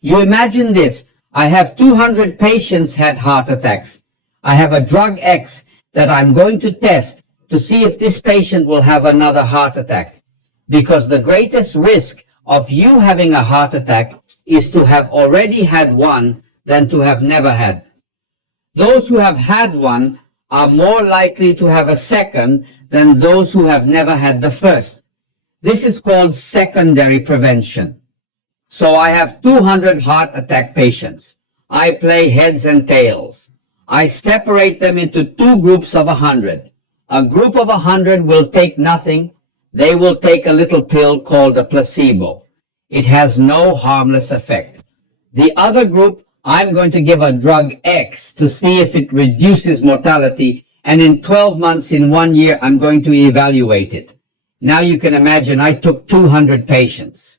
You imagine this. I have 200 patients had heart attacks. I have a drug X that I'm going to test to see if this patient will have another heart attack. Because the greatest risk of you having a heart attack is to have already had one than to have never had. Those who have had one are more likely to have a second than those who have never had the first. This is called secondary prevention. So I have 200 heart attack patients. I play heads and tails. I separate them into two groups of 100. A group of 100 will take nothing. They will take a little pill called a placebo. It has no harmless effect. The other group, I'm going to give a drug X to see if it reduces mortality, and in 12 months, in 1 year, I'm going to evaluate it. Now you can imagine I took 200 patients.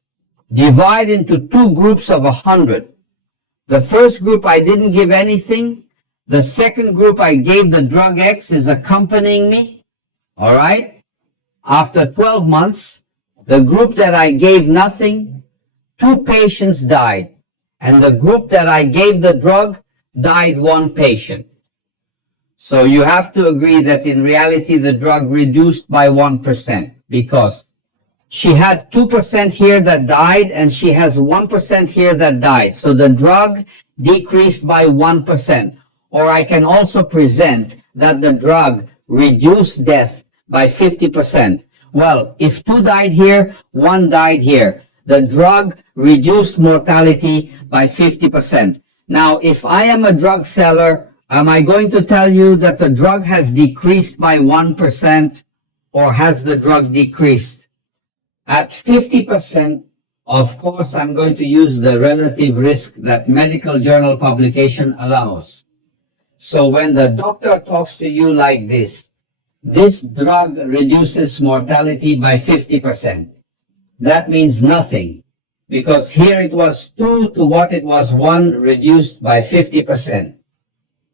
Divide into two groups of 100. The first group I didn't give anything. The second group I gave the drug X is accompanying me. All right? After 12 months, the group that I gave nothing, 2 patients died. And the group that I gave the drug died 1 patient. So you have to agree that in reality the drug reduced by 1% because she had 2% here that died and she has 1% here that died. So the drug decreased by 1%. Or I can also present that the drug reduced death by 50%. Well, if 2 died here, 1 died here. The drug reduced mortality by 50%. Now, if I am a drug seller, am I going to tell you that the drug has decreased by 1% or has the drug decreased? At 50%, of course, I'm going to use the relative risk that medical journal publication allows. So when the doctor talks to you like this drug reduces mortality by 50%. That means nothing, because here it was 2 to what it was 1 reduced by 50%.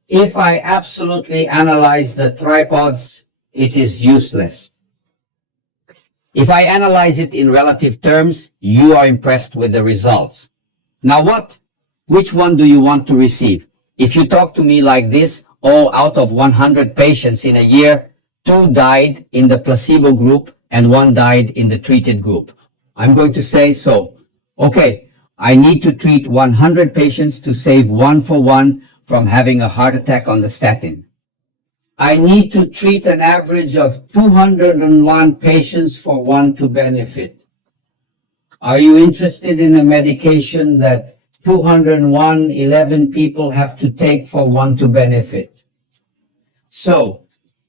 If I absolutely analyze the tripods, it is useless. If I analyze it in relative terms, you are impressed with the results. Now which one do you want to receive? If you talk to me like this, oh, out of 100 patients in a year, 2 died in the placebo group and 1 died in the treated group. I'm going to say so. Okay, I need to treat 100 patients to save 1 for 1 from having a heart attack on the statin. I need to treat an average of 201 patients for 1 to benefit. Are you interested in a medication that 11 people have to take for 1 to benefit? So,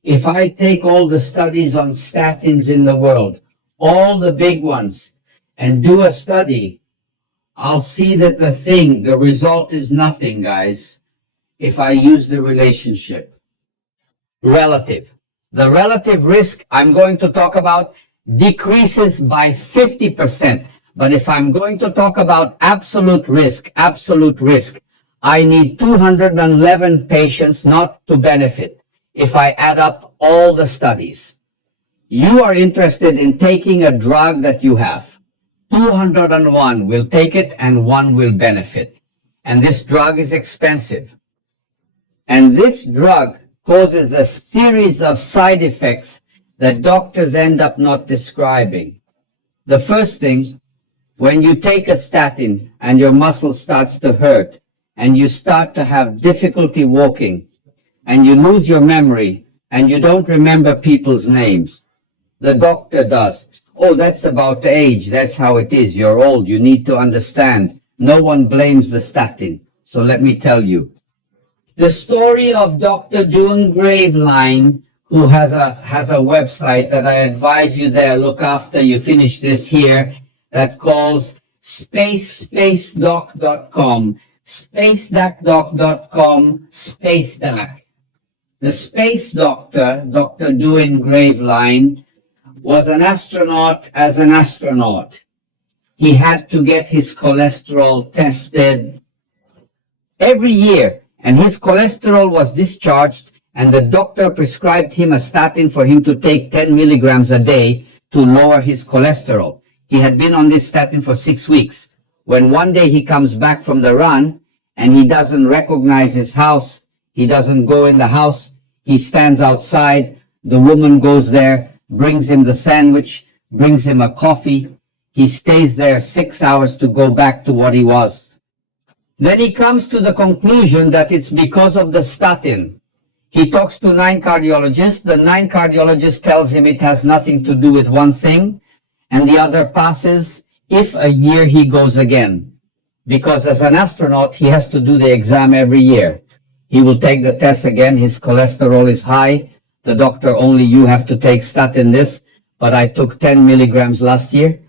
if I take all the studies on statins in the world, all the big ones, and do a study, I'll see that the result is nothing, guys, if I use the relationship. Relative. The relative risk I'm going to talk about decreases by 50%. But if I'm going to talk about absolute risk, I need 211 patients not to benefit if I add up all the studies. You are interested in taking a drug that you have. 201 will take it and 1 will benefit. And this drug is expensive. And this drug causes a series of side effects that doctors end up not describing. The first thing, when you take a statin and your muscle starts to hurt and you start to have difficulty walking and you lose your memory and you don't remember people's names, the doctor does. Oh, that's about age. That's how it is. You're old. You need to understand. No one blames the statin. So let me tell you. The story of Dr. Doing Graveline, who has a website that I advise you there, look after you finish this here, that calls spacedoc.com, spacedoc.com, spacedoc. The space doctor, Dr. Doing Graveline, was an astronaut as an astronaut. He had to get his cholesterol tested every year, and his cholesterol was discharged, and the doctor prescribed him a statin for him to take 10 milligrams a day to lower his cholesterol. He had been on this statin for 6 weeks. when one day he comes back from the run and he doesn't recognize his house, he doesn't go in the house, he stands outside, the woman goes there, brings him the sandwich, brings him a coffee, he stays there 6 hours to go back to what he was. Then he comes to the conclusion that it's because of the statin. He talks to 9 cardiologists. The 9 cardiologists tells him it has nothing to do with one thing, and the other passes if a year he goes again. Because as an astronaut, he has to do the exam every year. He will take the test again. His cholesterol is high. The doctor, only you have to take statin this, but I took 10 milligrams last year.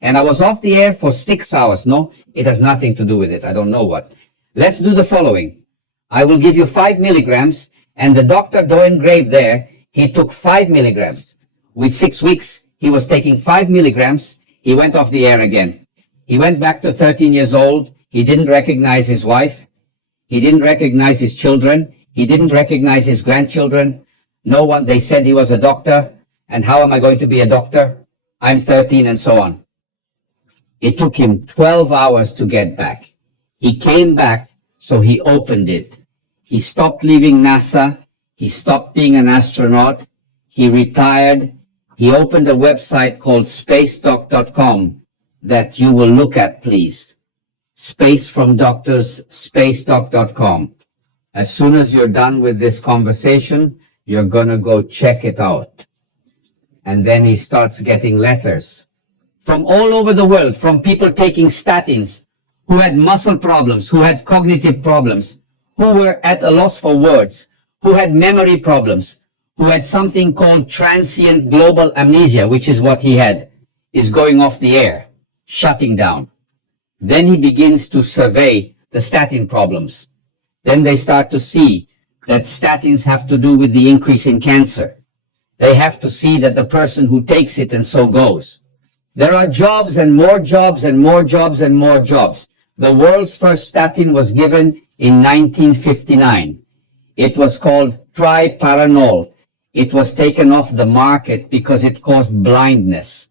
And I was off the air for 6 hours. No, it has nothing to do with it. I don't know what. Let's do the following. I will give you 5 milligrams, and the doctor, though engraved there, he took 5 milligrams. With 6 weeks, he was taking 5 milligrams. He went off the air again. He went back to 13 years old. He didn't recognize his wife. He didn't recognize his children. He didn't recognize his grandchildren. No one, they said he was a doctor. And how am I going to be a doctor? I'm 13 and so on. It took him 12 hours to get back. He came back, so he opened it. He stopped leaving NASA. He stopped being an astronaut. He retired. He opened a website called spacedoc.com that you will look at, please. Space from doctors, spacedoc.com. As soon as you're done with this conversation, you're going to go check it out. And then he starts getting letters from all over the world, from people taking statins, who had muscle problems, who had cognitive problems, who were at a loss for words, who had memory problems, who had something called transient global amnesia, which is what he had, is going off the air, shutting down. Then he begins to survey the statin problems. Then they start to see that statins have to do with the increase in cancer. They have to see that the person who takes it and so goes. There are jobs and more jobs and more jobs and more jobs. The world's first statin was given in 1959. It was called triparanol. It was taken off the market because it caused blindness.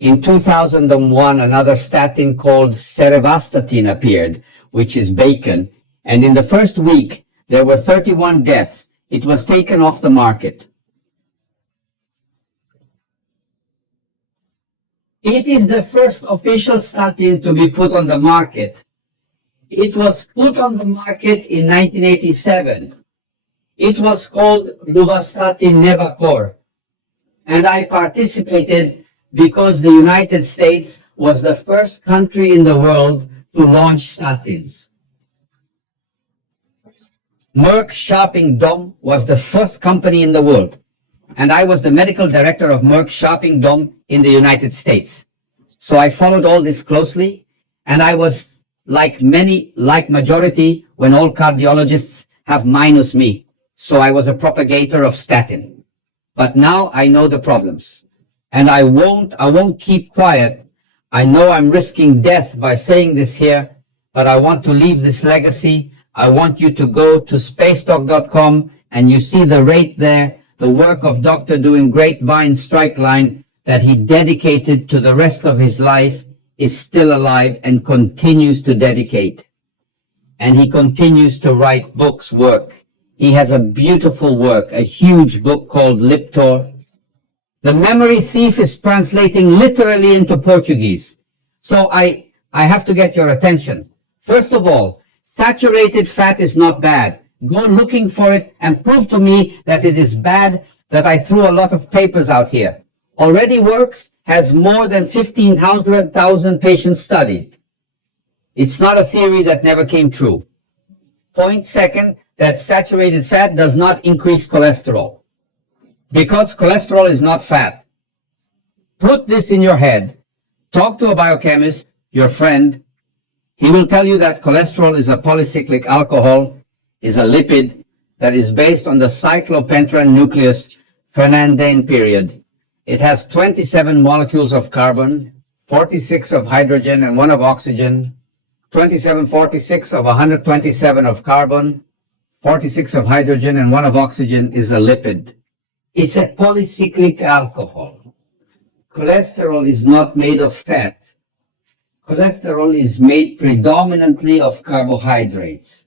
In 2001, another statin called cerevastatin appeared, which is bacon. And in the first week, there were 31 deaths. It was taken off the market. It is the first official statin to be put on the market. It was put on the market in 1987. It was called Luvastatin Nevacor. And I participated because the United States was the first country in the world to launch statins. Merck Sharping Dohme was the first company in the world. And I was the medical director of Merck Sharping Dohme in the United States. So I followed all this closely, and I was like majority, when all cardiologists have minus me. So I was a propagator of statin. But now I know the problems, and I won't keep quiet. I know I'm risking death by saying this here, but I want to leave this legacy. I want you to go to spacedoc.com, and you see the rate there, the work of Dr. Doing Grapevine Strikeline that he dedicated to the rest of his life is still alive and continues to dedicate. And he continues to write books, work. He has a beautiful work, a huge book called Liptor. The Memory Thief is translating literally into Portuguese. So I have to get your attention. First of all, saturated fat is not bad. Go looking for it and prove to me that it is bad, that I threw a lot of papers out here. Already works, has more than 15,000 patients studied. It's not a theory that never came true. Point second, that saturated fat does not increase cholesterol, because cholesterol is not fat. Put this in your head. Talk to a biochemist, your friend. He will tell you that cholesterol is a polycyclic alcohol, is a lipid that is based on the cyclopentane nucleus Fernandine period. It has 27 molecules of carbon, 46 of hydrogen and 1 of oxygen, 27, 46 of 127 of carbon, 46 of hydrogen and 1 of oxygen is a lipid. It's a polycyclic alcohol. Cholesterol is not made of fat. Cholesterol is made predominantly of carbohydrates.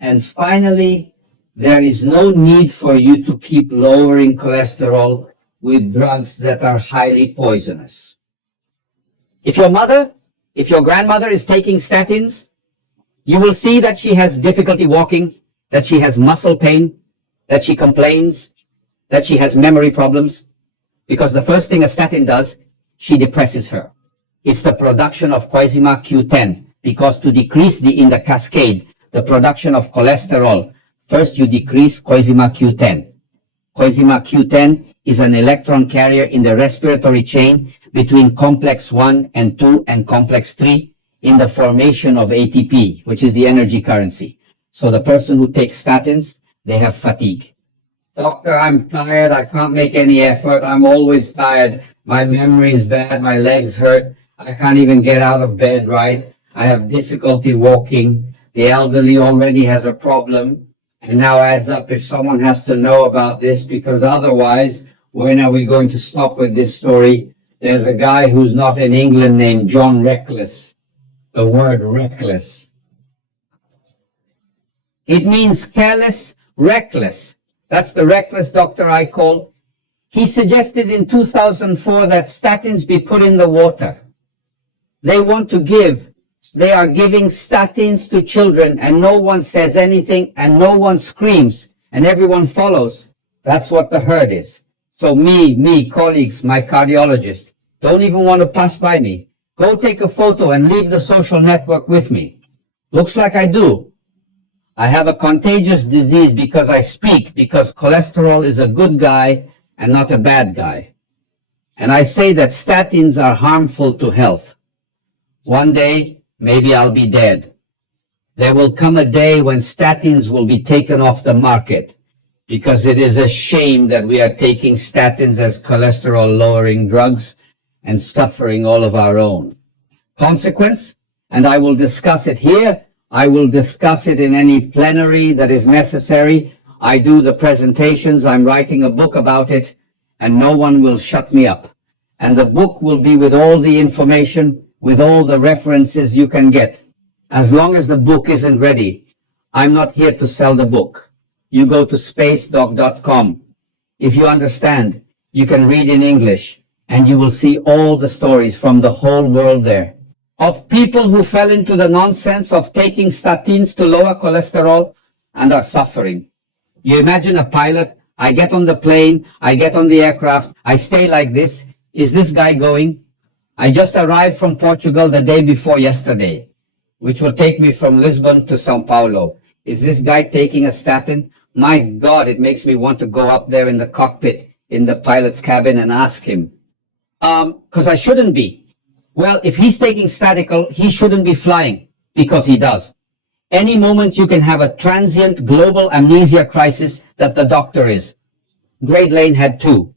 And finally, there is no need for you to keep lowering cholesterol with drugs that are highly poisonous. If your grandmother is taking statins, you will see that she has difficulty walking, that she has muscle pain, that she complains, that she has memory problems, because the first thing a statin does, she depresses her. It's the production of coenzyme Q10, because to decrease in the cascade, the production of cholesterol, first you decrease coenzyme Q10. Coenzyme Q10 is an electron carrier in the respiratory chain between complex 1 and 2 and complex 3 in the formation of ATP, which is the energy currency. So the person who takes statins, they have fatigue. Doctor, I'm tired. I can't make any effort. I'm always tired. My memory is bad. My legs hurt. I can't even get out of bed right. I have difficulty walking. The elderly already has a problem. And now adds up if someone has to know about this, because otherwise, when are we going to stop with this story? There's a guy who's not in England named John Reckless. The word reckless. It means careless, reckless. That's the reckless doctor I call. He suggested in 2004 that statins be put in the water. They are giving statins to children, and no one says anything, and no one screams, and everyone follows. That's what the herd is. So me, colleagues, my cardiologist, don't even want to pass by me. Go take a photo and leave the social network with me. Looks like I do. I have a contagious disease because I speak, because cholesterol is a good guy and not a bad guy. And I say that statins are harmful to health. One day, maybe I'll be dead. There will come a day when statins will be taken off the market, because it is a shame that we are taking statins as cholesterol-lowering drugs and suffering all of our own. Consequence, and I will discuss it here, I will discuss it in any plenary that is necessary. I do the presentations, I'm writing a book about it, and no one will shut me up. And the book will be with all the information, with all the references you can get. As long as the book isn't ready, I'm not here to sell the book. You go to spacedoc.com. If you understand, you can read in English, and you will see all the stories from the whole world there, of people who fell into the nonsense of taking statins to lower cholesterol and are suffering. You imagine a pilot, I get on the plane, I get on the aircraft, I stay like this. Is this guy going? I just arrived from Portugal the day before yesterday, which will take me from Lisbon to Sao Paulo. Is this guy taking a statin? My God, it makes me want to go up there in the cockpit, in the pilot's cabin, and ask him. Because I shouldn't be. Well, if he's taking statical, he shouldn't be flying, because he does. Any moment you can have a transient global amnesia crisis that the doctor is. Great Lane had 2.